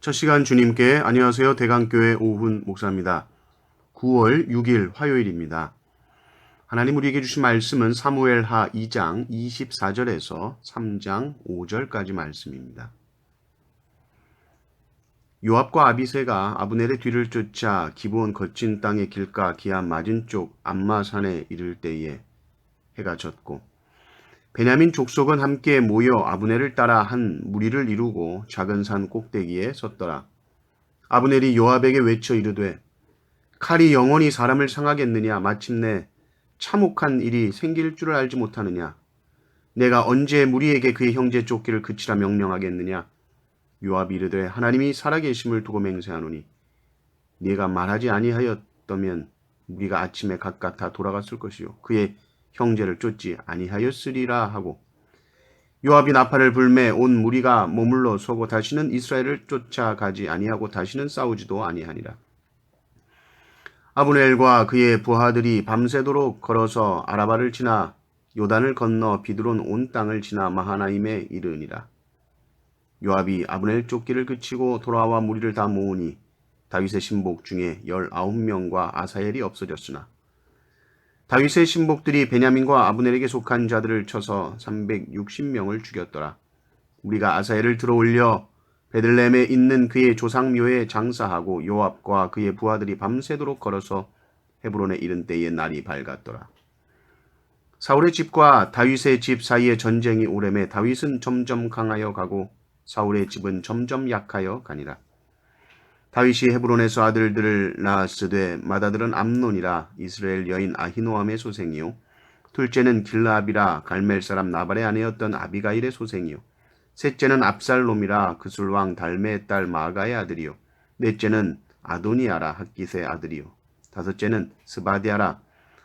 첫 시간 주님께 안녕하세요. 대강교회 오훈 목사입니다. 9월 6일 화요일입니다. 하나님 우리에게 주신 말씀은 사무엘하 2장 24절에서 3장 5절까지 말씀입니다. 요압과 아비새가 아브넬의 뒤를 쫓아 기브온 거친 땅의 길가 기압 맞은 쪽 암마산에 이를 때에 해가 졌고 베냐민 족속은 함께 모여 아브넬을 따라 한 무리를 이루고 작은 산 꼭대기에 섰더라. 아브넬이 요압에게 외쳐 이르되 칼이 영원히 사람을 상하겠느냐 마침내 참혹한 일이 생길 줄을 알지 못하느냐 내가 언제 무리에게 그의 형제 쫓기를 그치라 명령하겠느냐 요압이 이르되 하나님이 살아계심을 두고 맹세하노니 네가 말하지 아니하였다면 무리가 아침에 각각 다 돌아갔을 것이요 그의 형제를 쫓지 아니하였으리라 하고 요압이 나팔을 불매 온 무리가 머물러 서고 다시는 이스라엘을 쫓아가지 아니하고 다시는 싸우지도 아니하니라. 아브넬과 그의 부하들이 밤새도록 걸어서 아라바를 지나 요단을 건너 비드론 온 땅을 지나 마하나임에 이르니라. 요압이 아브넬 쫓기를 그치고 돌아와 무리를 다 모으니 다윗의 신복 중에 19명과 아사엘이 없어졌으나 다윗의 신복들이 베냐민과 아브넬에게 속한 자들을 쳐서 360명을 죽였더라. 우리가 아사엘을 들어올려 베들레헴에 있는 그의 조상묘에 장사하고 요압과 그의 부하들이 밤새도록 걸어서 헤브론에 이른 때에 날이 밝았더라. 사울의 집과 다윗의 집 사이에 전쟁이 오래매 다윗은 점점 강하여 가고 사울의 집은 점점 약하여 가니라. 다윗이 헤브론에서 아들들을 낳았으되 맏아들은 암논이라 이스라엘 여인 아히노암의 소생이요 둘째는 길라압이라 갈멜 사람 나발의 아내였던 아비가일의 소생이요 셋째는 압살롬이라 그술왕 달메의 딸 마가의 아들이요 넷째는 아도니아라 학깃의 아들이요 다섯째는 스바디아라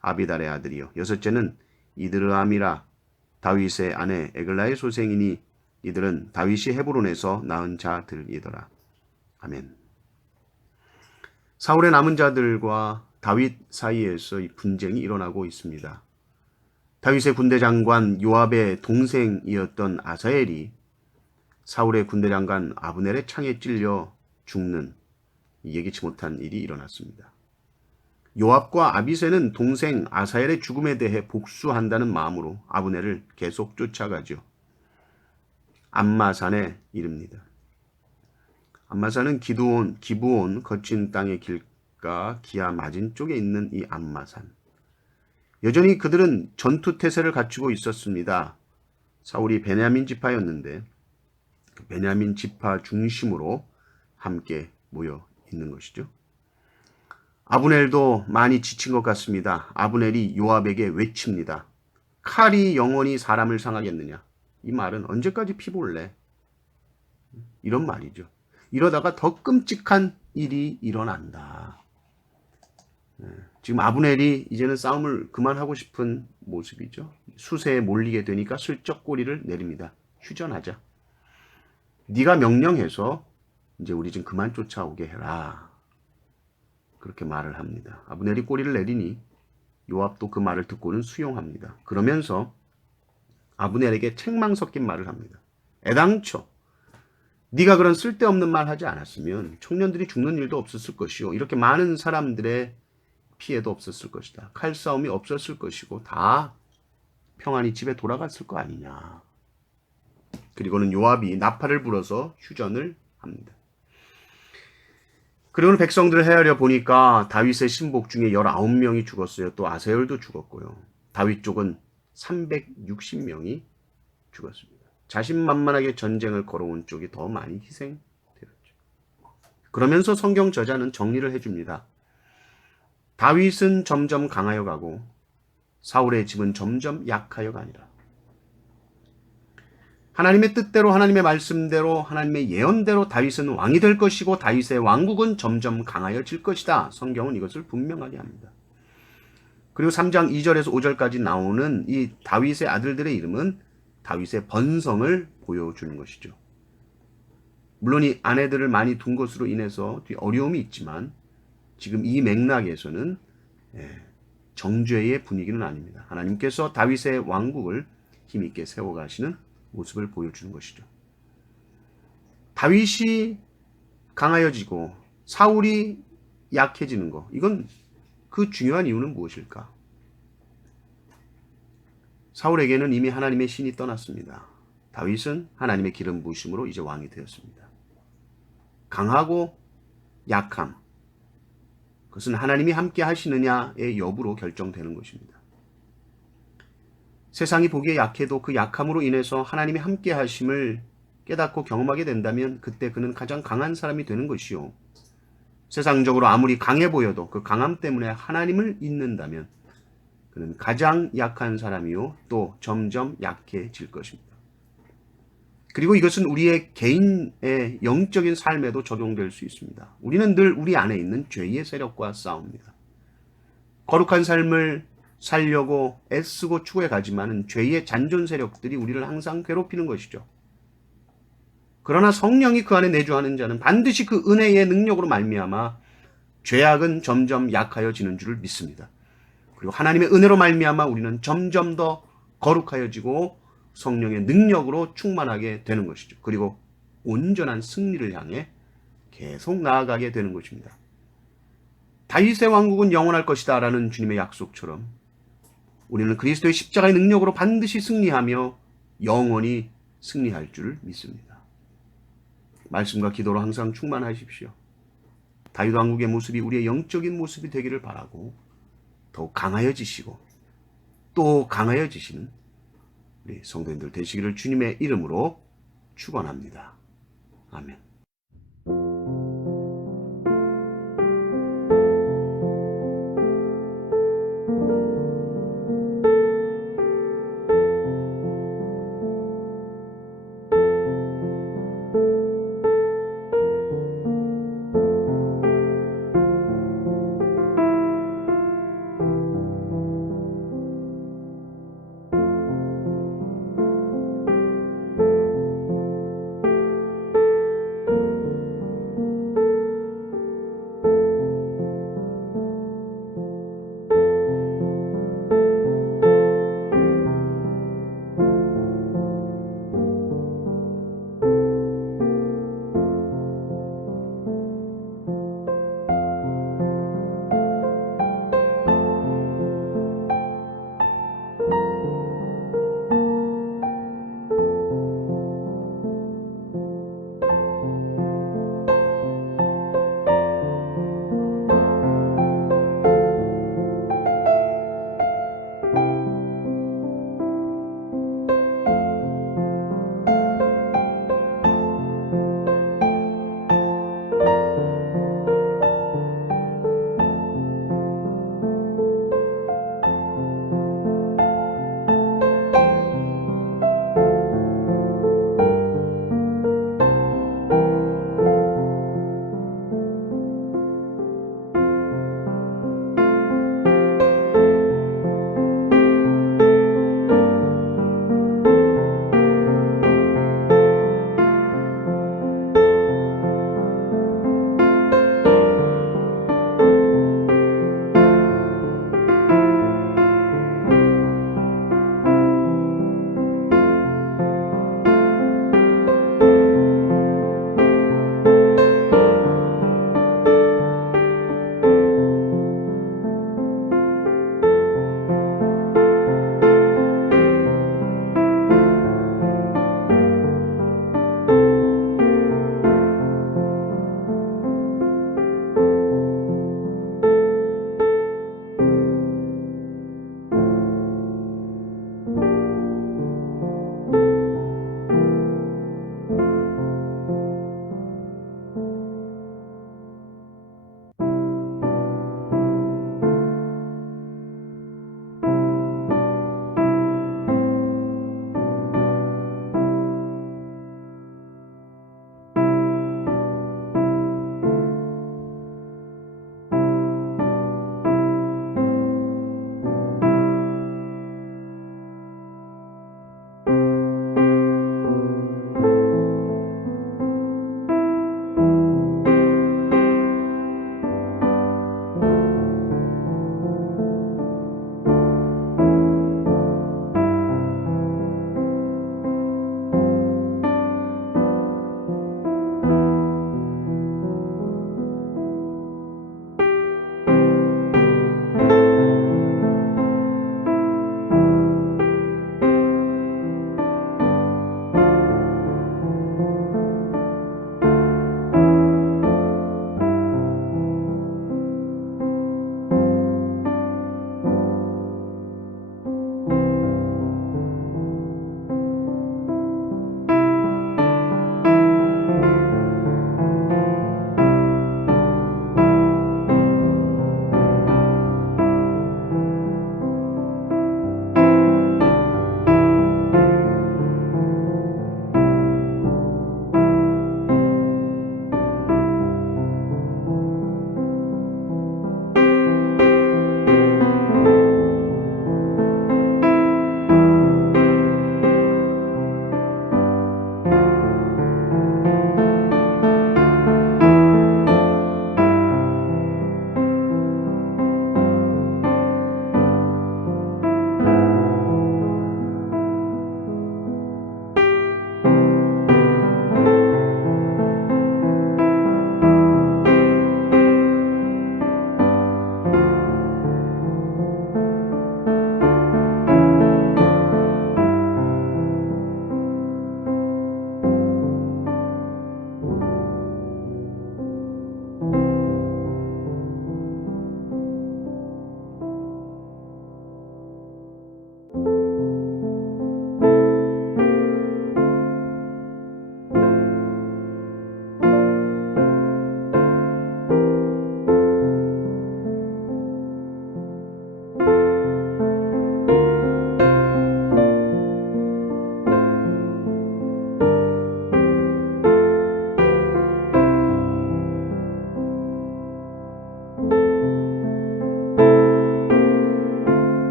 아비달의 아들이요 여섯째는 이드르암이라 다윗의 아내 에글라의 소생이니 이들은 다윗이 헤브론에서 낳은 자들이더라. 아멘. 사울의 남은 자들과 다윗 사이에서 이 분쟁이 일어나고 있습니다. 다윗의 군대 장관 요압의 동생이었던 아사엘이 사울의 군대 장관 아브넬의 창에 찔려 죽는 예기치 못한 일이 일어났습니다. 요압과 아비새는 동생 아사엘의 죽음에 대해 복수한다는 마음으로 아브넬을 계속 쫓아가죠. 암마산에 이릅니다. 암마산은 기브온 거친 땅의 길가 기아 맞은 쪽에 있는 이 암마산. 여전히 그들은 전투태세를 갖추고 있었습니다. 사울이 베냐민 지파였는데 베냐민 지파 중심으로 함께 모여 있는 것이죠. 아브넬도 많이 지친 것 같습니다. 아브넬이 요압에게 외칩니다. 칼이 영원히 사람을 상하겠느냐. 이 말은 언제까지 피볼래? 이런 말이죠. 이러다가 더 끔찍한 일이 일어난다. 지금 아브넬이 이제는 싸움을 그만하고 싶은 모습이죠. 수세에 몰리게 되니까 슬쩍 꼬리를 내립니다. 휴전하자. 네가 명령해서 이제 우리 좀 그만 쫓아오게 해라. 그렇게 말을 합니다. 아브넬이 꼬리를 내리니 요압도 그 말을 듣고는 수용합니다. 그러면서 아브넬에게 책망 섞인 말을 합니다. 애당초 네가 그런 쓸데없는 말 하지 않았으면 청년들이 죽는 일도 없었을 것이요 이렇게 많은 사람들의 피해도 없었을 것이다. 칼싸움이 없었을 것이고 다 평안히 집에 돌아갔을 거 아니냐. 그리고는 요압이 나팔을 불어서 휴전을 합니다. 그리고는 백성들을 헤아려 보니까 다윗의 신복 중에 19명이 죽었어요. 또 아사엘도 죽었고요. 다윗 쪽은 360명이 죽었습니다. 자신만만하게 전쟁을 걸어온 쪽이 더 많이 희생되었죠. 그러면서 성경 저자는 정리를 해줍니다. 다윗은 점점 강하여 가고 사울의 집은 점점 약하여 가니라. 하나님의 뜻대로 하나님의 말씀대로 하나님의 예언대로 다윗은 왕이 될 것이고 다윗의 왕국은 점점 강하여질 것이다. 성경은 이것을 분명하게 합니다. 그리고 3장 2절에서 5절까지 나오는 이 다윗의 아들들의 이름은 다윗의 번성을 보여주는 것이죠. 물론 이 아내들을 많이 둔 것으로 인해서 어려움이 있지만 지금 이 맥락에서는 정죄의 분위기는 아닙니다. 하나님께서 다윗의 왕국을 힘있게 세워가시는 모습을 보여주는 것이죠. 다윗이 강하여지고 사울이 약해지는 거, 이건 그 중요한 이유는 무엇일까? 사울에게는 이미 하나님의 신이 떠났습니다. 다윗은 하나님의 기름 부으심으로 이제 왕이 되었습니다. 강하고 약함, 그것은 하나님이 함께 하시느냐의 여부로 결정되는 것입니다. 세상이 보기에 약해도 그 약함으로 인해서 하나님이 함께 하심을 깨닫고 경험하게 된다면 그때 그는 가장 강한 사람이 되는 것이요. 세상적으로 아무리 강해 보여도 그 강함 때문에 하나님을 잊는다면 그는 가장 약한 사람이요. 또 점점 약해질 것입니다. 그리고 이것은 우리의 개인의 영적인 삶에도 적용될 수 있습니다. 우리는 늘 우리 안에 있는 죄의 세력과 싸웁니다. 거룩한 삶을 살려고 애쓰고 추구해 가지만은 죄의 잔존 세력들이 우리를 항상 괴롭히는 것이죠. 그러나 성령이 그 안에 내주하는 자는 반드시 그 은혜의 능력으로 말미암아 죄악은 점점 약하여지는 줄을 믿습니다. 그리고 하나님의 은혜로 말미암아 우리는 점점 더 거룩하여지고 성령의 능력으로 충만하게 되는 것이죠. 그리고 온전한 승리를 향해 계속 나아가게 되는 것입니다. 다윗의 왕국은 영원할 것이다 라는 주님의 약속처럼 우리는 그리스도의 십자가의 능력으로 반드시 승리하며 영원히 승리할 줄 믿습니다. 말씀과 기도로 항상 충만하십시오. 다윗 왕국의 모습이 우리의 영적인 모습이 되기를 바라고 더욱 강하여지시고 또 강하여지시는 우리 성도님들 되시기를 주님의 이름으로 축원합니다. 아멘.